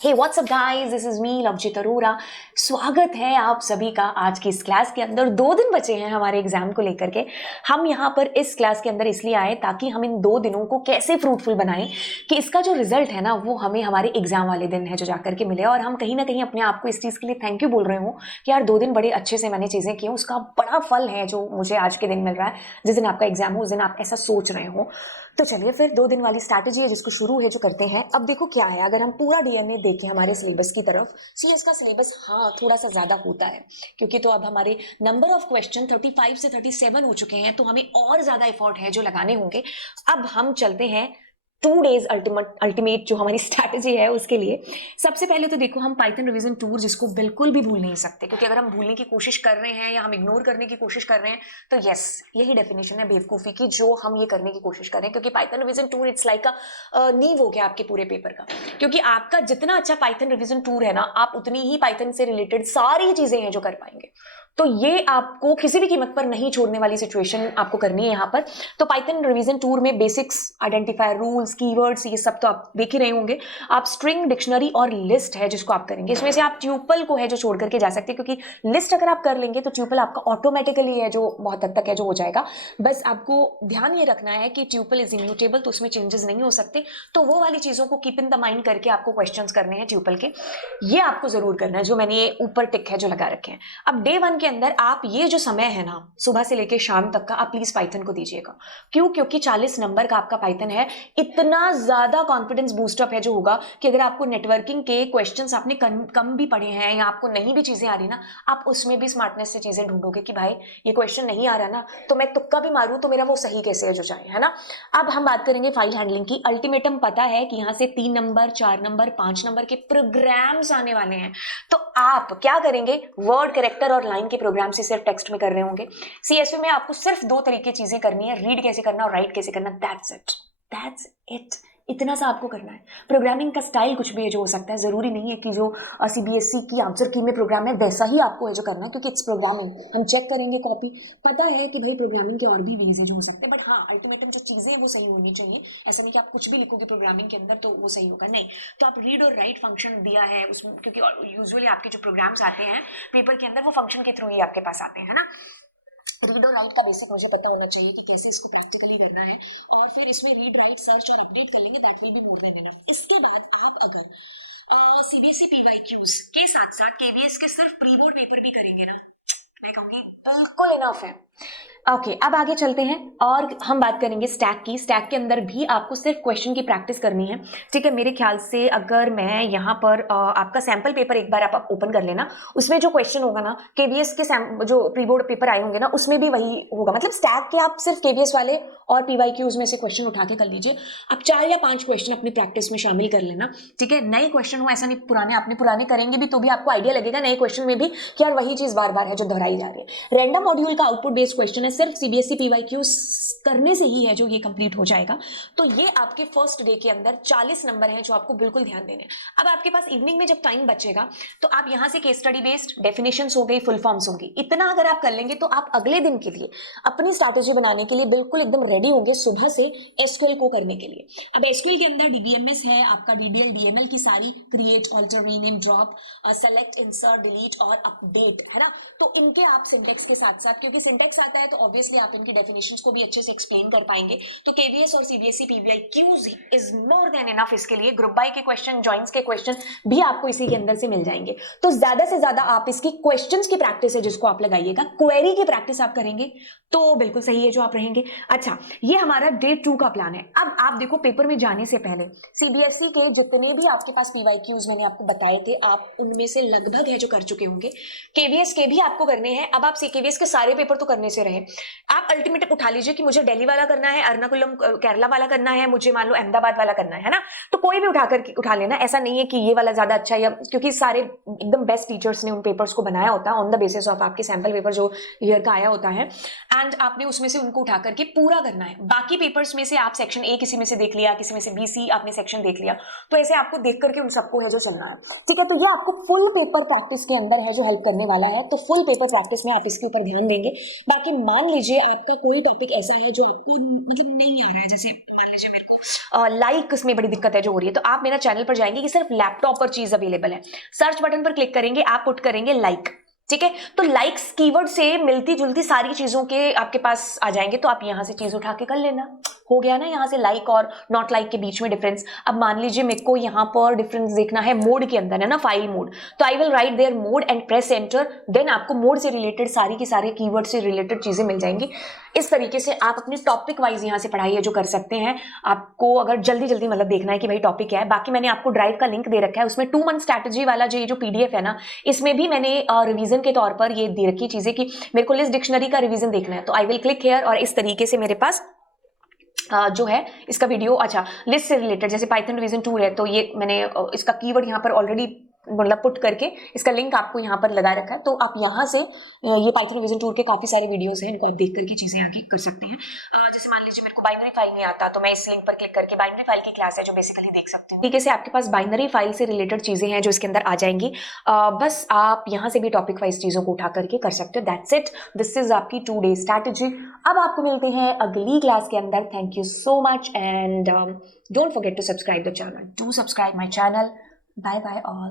Hey what's up guys, this is me Lovejeet Arora. स्वागत है आप सभी का आज की इस क्लास के अंदर। 2 दिन बचे हैं हमारे एग्जाम को लेकर के। हम यहाँ पर इस क्लास के अंदर इसलिए आए ताकि हम इन 2 दिनों को कैसे फ्रूटफुल बनाएं कि इसका जो रिजल्ट है ना वो हमें हमारे एग्जाम वाले दिन है जो जाकर के मिले, और हम कहीं ना कहीं अपने आप को इस चीज़ के लिए थैंक यू बोल रहे हो कि यार 2 दिन बड़े अच्छे से मैंने चीज़ें की, उसका बड़ा फल है जो मुझे आज के दिन मिल रहा है। जिस दिन आपका एग्जाम हो उस दिन आप ऐसा सोच रहे हो। तो चलिए फिर 2 दिन वाली स्ट्रैटेजी है जिसको शुरू है जो करते हैं। अब देखो क्या है, अगर हम पूरा डीएनए देखें हमारे सिलेबस की तरफ, सीएस का सिलेबस हाँ थोड़ा सा ज्यादा होता है क्योंकि तो अब हमारे नंबर ऑफ क्वेश्चन 35 से 37 हो चुके हैं, तो हमें और ज्यादा एफर्ट है जो लगाने होंगे। अब हम चलते हैं 2 डेज अल्टीमेट जो हमारी स्ट्रैटेजी है उसके लिए। सबसे पहले तो देखो हम पाइथन रिवीजन टूर जिसको बिल्कुल भी भूल नहीं सकते, क्योंकि अगर हम भूलने की कोशिश कर रहे हैं या हम इग्नोर करने की कोशिश कर रहे हैं तो यस यही डेफिनेशन है बेवकूफ़ी की जो हम ये करने की कोशिश कर रहे हैं। क्योंकि Python revision tour it's like अ नींव हो गया आपके पूरे पेपर का। क्योंकि आपका जितना अच्छा पाइथन रिवीजन टूर है ना, आप उतनी ही पाइथन से रिलेटेड सारी चीजें हैं जो कर पाएंगे। तो ये आपको किसी भी कीमत पर नहीं छोड़ने वाली सिचुएशन आपको करनी है यहाँ पर। तो पाइथन रिवीजन टूर में बेसिक्स, आइडेंटिफायर, रूल्स, कीवर्ड्स, ये सब तो आप देख ही रहे होंगे। आप स्ट्रिंग, डिक्शनरी और लिस्ट है जिसको आप करेंगे। इसमें से आप ट्यूपल को है जो छोड़ करके जा सकते हैं, क्योंकि लिस्ट अगर आप कर लेंगे तो ट्यूपल आपका ऑटोमेटिकली है जो बहुत हद तक है जो हो जाएगा। बस आपको ध्यान ये रखना है कि ट्यूपल इज इम्यूटेबल, तो उसमें चेंजेस नहीं हो सकते। तो वो वाली चीजों को कीप इन द माइंड करके आपको क्वेश्चंस करने हैं ट्यूपल के। ये आपको जरूर करना है जो मैंने ये ऊपर टिक है जो लगा रखे हैं। अब डे 1 के अंदर आप ये जो समय है ना सुबह से लेकर शाम तक का, आप प्लीज पाइथन को दीजिएगा। क्यों? क्योंकि 40 नंबर का आपका पाइथन है। इतना ज्यादा कॉन्फिडेंस बूस्टअप है जो होगा कि अगर आपको नेटवर्किंग के क्वेश्चंस आपने कम भी पढ़े हैं या आपको नहीं भी चीजें आ रही ना, आप उसमें भी स्मार्टनेस से चीजें ढूंढोगे कि भाई ये क्वेश्चन नहीं आ रहा ना, तो मैं तुक्का भी मारूं तो मेरा वो सही कैसे है जो चाहे, है ना। अब हम बात करेंगे फाइल हैंडलिंग की। अल्टीमेटम पता है कि यहाँ से 3 नंबर, 4 नंबर, 5 नंबर के प्रोग्राम्स आने वाले हैं। तो आप क्या करेंगे? वर्ड, कैरेक्टर और लाइन के प्रोग्राम से सिर्फ टेक्स्ट में कर रहे होंगे। सीएसवी में आपको सिर्फ 2 तरीके चीजें करनी है, रीड कैसे करना और राइट कैसे करना। That's it. इतना सा आपको करना है। प्रोग्रामिंग का स्टाइल कुछ भी है जो हो सकता है, जरूरी नहीं है कि जो सीबीएसई की आंसर की में प्रोग्राम है वैसा ही आपको है जो करना है, क्योंकि इट्स प्रोग्रामिंग। हम चेक करेंगे कॉपी, पता है कि भाई प्रोग्रामिंग के और भी वेज है जो हो सकते हैं, बट हाँ अल्टीमेटम जो चीजें हैं वो सही होनी चाहिए। ऐसा नहीं कि आप कुछ भी लिखोगे प्रोग्रामिंग के अंदर तो वो सही होगा, नहीं। तो आप रीड और राइट फंक्शन दिया है उसमें, क्योंकि यूजुअली आपके जो प्रोग्राम्स आते हैं पेपर के अंदर वो फंक्शन के थ्रू ही आपके पास आते हैं, है ना। रीड और राइट का बेसिक मुझे पता होना चाहिए कि कैसे इसको प्रैक्टिकली करना है, और फिर इसमें रीड, राइट, सर्च और अपडेट कर लेंगे, that will be more than enough. इसके बाद आप अगर सीबीएसई पीवाईक्यूज के साथ साथ केवीएस के सिर्फ प्री बोर्ड पेपर भी करेंगे ना, मैं कहूंगी बिल्कुल इनफ है। ओके, अब आगे चलते हैं और हम बात करेंगे स्टैक की। स्टैक के अंदर भी आपको सिर्फ क्वेश्चन की प्रैक्टिस करनी है, ठीक है। मेरे ख्याल से अगर मैं यहाँ पर आपका सैंपल पेपर एक बार आप ओपन कर लेना, उसमें जो क्वेश्चन होगा ना केवीएस के जो प्री बोर्ड पेपर आए होंगे ना उसमें भी वही होगा। मतलब स्टैक के आप सिर्फ केवीएस वाले और पीवाईक्यूज में से क्वेश्चन उठा के कर लीजिए। आप 4 या 5 क्वेश्चन अपनी प्रैक्टिस में शामिल कर लेना, ठीक है। नए क्वेश्चन हो, ऐसा नहीं पुराने, आपने पुराने करेंगे भी तो भी आपको आइडिया लगेगा नए क्वेश्चन में भी कि यार वही चीज बार बार है जो दोहराई जा रही है। रैंडम मॉड्यूल का आउटपुट बेस्ड क्वेश्चन है, सिर्फ सीबीएसई पीवाईक्यू करने से ही है जो ये कंप्लीट हो जाएगा। तो ये आपके फर्स्ट डे के अंदर 40 नंबर हैं जो आपको बिल्कुल ध्यान देने हैं। अब आपके पास इवनिंग में जब टाइम बचेगा तो आप यहां से केस स्टडी बेस्ड, डेफिनेशंस हो गई, फुल फॉर्म्स होंगी, इतना अगर आप कर लेंगे तो आप अगले दिन के लिए अपनी स्ट्रैटेजी बनाने के लिए बिल्कुल एकदम रेडी होंगे सुबह से एसक्यूएल को करने के लिए। अब एसक्यूएल के अंदर डीबीएमएस है आपका, डीडीएल, डीएमएल की सारी create, alter, rename, drop, select, insert, delete और अपडेट, है ना। तो इनके आप सिंटेक्स के साथ साथ, क्योंकि सिंटेक्स आता है तो ऑब्वियसली आप इनकी डेफिनेशंस को भी अच्छे से एक्सप्लेन कर पाएंगे। तो केवीएस और CBSE PYQs is more than enough इसके लिए। ग्रुप बाय के क्वेश्चन, जॉइंट्स के क्वेश्चन भी आपको इसी के अंदर से मिल जाएंगे। तो ज्यादा से ज्यादा आप इसकी क्वेश्चंस की प्रैक्टिस है जिसको आप लगाइएगा, क्वेरी की प्रैक्टिस आप करेंगे तो बिल्कुल सही है जो आप रहेंगे। अच्छा, ये हमारा डे 2 का प्लान है। अब आप देखो पेपर में जाने से पहले सीबीएसई के जितने भी आपके पास पीवाईक्यूज मैंने आपको बताए थे, आप उनमें से लगभग है जो कर चुके होंगे। केवीएस के भी आपको करने हैं। अब आप केवीएस के सारे पेपर तो करने से रहे, आप अल्टीमेटम उठा लीजिए कि मुझे दिल्ली वाला करना है, एर्नाकुलम केरला वाला करना है, मुझे मान लो अहमदाबाद वाला करना है ना। तो कोई भी उठा लेना। ऐसा नहीं है कि ये वाला ज्यादा अच्छा है, क्योंकि सारे एकदम बेस्ट टीचर्स ने उन पेपर्स को बनाया होता है ऑन द बेसिस ऑफ आपके सैंपल पेपर जो ईयर का आया होता है, एंड आपने उसमें से उनको उठा करके पूरा करना है। बाकी पेपर्स में से आप सेक्शन ए किसी में से देख लिया, किसी में से बीसी आपने सेक्शन देख लिया, तो ऐसे आपको देख करके उन सबको है जो चलना है, ठीक है। तो ये आपको फुल पेपर प्रैक्टिस के अंदर है जो हेल्प करने वाला है। तो फुल पेपर प्रैक्टिस में आप इसके ऊपर ध्यान देंगे। बाकी मान लीजिए आपका कोई टॉपिक ऐसा है जो आपको मतलब नहीं आ रहा है, जैसे मान लीजिए मेरे को लाइक में बड़ी दिक्कत है जो हो रही है, तो आप मेरा चैनल पर जाएंगे कि सिर्फ लैपटॉप पर चीज अवेलेबल है, सर्च बटन पर क्लिक करेंगे, आप पुट करेंगे लाइक, ठीक है, तो लाइक्स कीवर्ड से मिलती जुलती सारी चीजों के आपके पास आ जाएंगे, तो आप यहां से चीज उठा के कर लेना। हो गया ना यहाँ से लाइक और नॉट लाइक के बीच में डिफरेंस। अब मान लीजिए मेरे को यहाँ पर डिफरेंस देखना है मोड के अंदर, है ना, फाइल मोड, तो I will write there mode and press enter, then आपको मोड से रिलेटेड सारी की सारे कीवर्ड से रिलेटेड चीजें मिल जाएंगी। इस तरीके से आप अपने टॉपिक वाइज यहाँ से पढ़ाई है जो कर सकते हैं। आपको अगर जल्दी जल्दी मतलब देखना है कि भाई टॉपिक क्या है, बाकी मैंने आपको ड्राइव का लिंक दे रखा है, उसमें 2 मंथ स्ट्रैटेजी वाला जो पीडीएफ है ना, इसमें भी मैंने रिवीजन के तौर पर ये दे रखी चीजें कि मेरे को लिस्ट डिक्शनरी का रिवीजन देखना है, तो आई विल क्लिक हियर और इस तरीके से मेरे पास जो है इसका वीडियो, अच्छा लिस्ट से रिलेटेड जैसे पाइथन रिवीजन 2 है, तो ये मैंने इसका कीवर्ड यहाँ पर ऑलरेडी मतलब पुट करके इसका लिंक आपको यहाँ पर लगा रखा है, तो आप यहाँ से ये पाइथन रिवीजन 2 के काफी सारे वीडियोस हैं, इनको आप देख करके चीजें आगे कर सकते हैं। जैसे मान लीजिए मेरे को बाइनरी फाइल नहीं आता, तो मैं इस लिंक पर क्लिक करके बाइनरी फाइल की क्लास है जो बेसिकली देख सकते हैं। तरीके से आपके पास बाइनरी फाइल से रिलेटेड चीजें हैं जो इसके अंदर आ जाएंगी। बस आप यहाँ से भी टॉपिक वाइज चीजों को उठा करके कर सकते हो। दैट्स इट, दिस इज आपकी 2 डे स्ट्रैटेजी। अब आपको मिलते हैं अगली क्लास के अंदर। Thank you so much and don't forget to subscribe the channel, do subscribe my channel. Bye bye all.